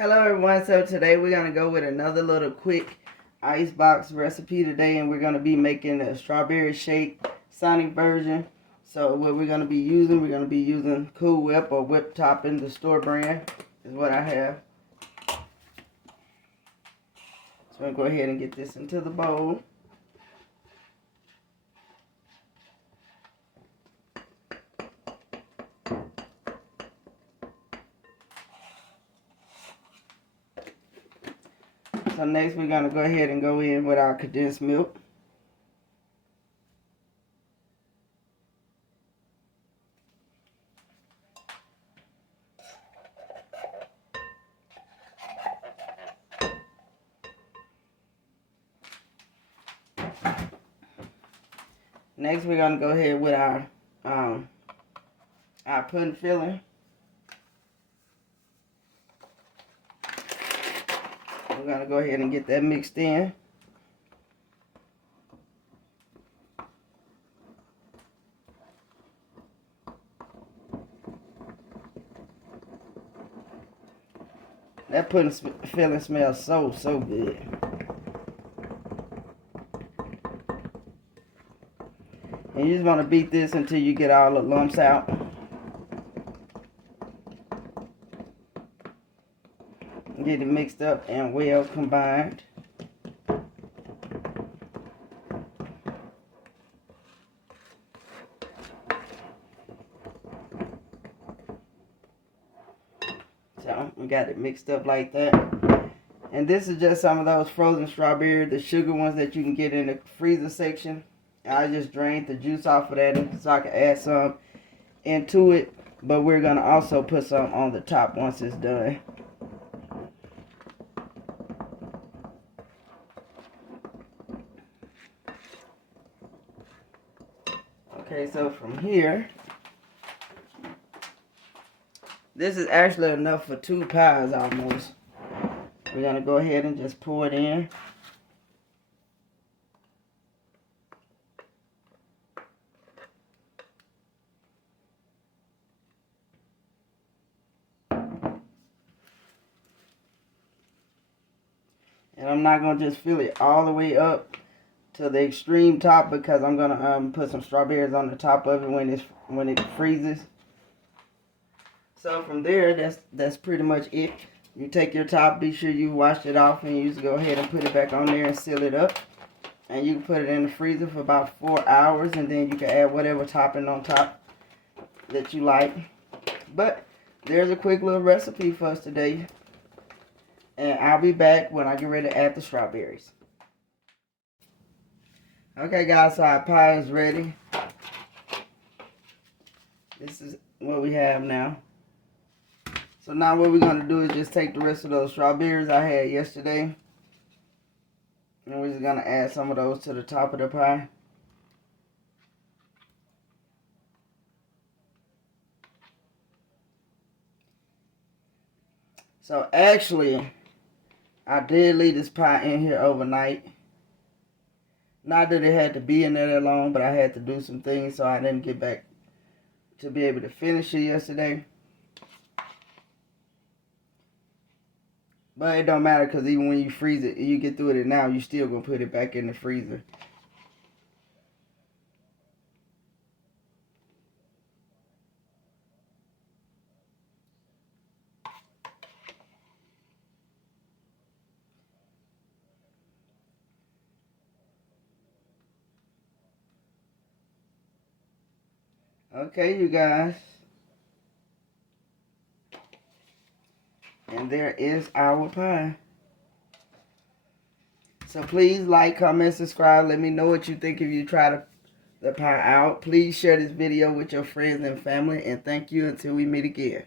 Hello everyone, so today we're going to go with another little quick icebox recipe today, and we're going to be making a strawberry shake Sonic version. So what we're going to be using Cool Whip or Whip Topping, the store brand is what I have. So I'm going to go ahead and get this into the bowl. So next we're going to go ahead and go in with our condensed milk. Next we're going to go ahead with our pudding filling. We're going to go ahead and get that mixed in. That pudding filling smells so good. And you just want to beat this until you get all the lumps out. Get it mixed up and well combined. So we got it mixed up like that. And this is just some of those frozen strawberries, the sugar ones that you can get in the freezer section. I just drained the juice off of that so I can add some into it. But we're going to also put some on the top once it's done. Okay, so from here, this is actually enough for 2 pies almost. We're going to go ahead and just pour it in. And I'm not going to just fill it all the way up to the extreme top, because I'm going to put some strawberries on the top of it when it freezes. So from there, that's pretty much it. You take your top, be sure you wash it off, and you just go ahead and put it back on there and seal it up. And you can put it in the freezer for about 4 hours, and then you can add whatever topping on top that you like. But there's a quick little recipe for us today. And I'll be back when I get ready to add the strawberries. Okay guys, so our pie is ready. This is what we have now. So now what we're going to do is just take the rest of those strawberries I had yesterday. And we're just going to add some of those to the top of the pie. So actually, I did leave this pie in here overnight. Not that it had to be in there that long, but I had to do some things, so I didn't get back to be able to finish it yesterday. But it don't matter, because even when you freeze it, you get through it now, you still going to put it back in the freezer. Okay, you guys. And there is our pie. So please like, comment, subscribe. Let me know what you think if you try the pie out. Please share this video with your friends and family. And thank you until we meet again.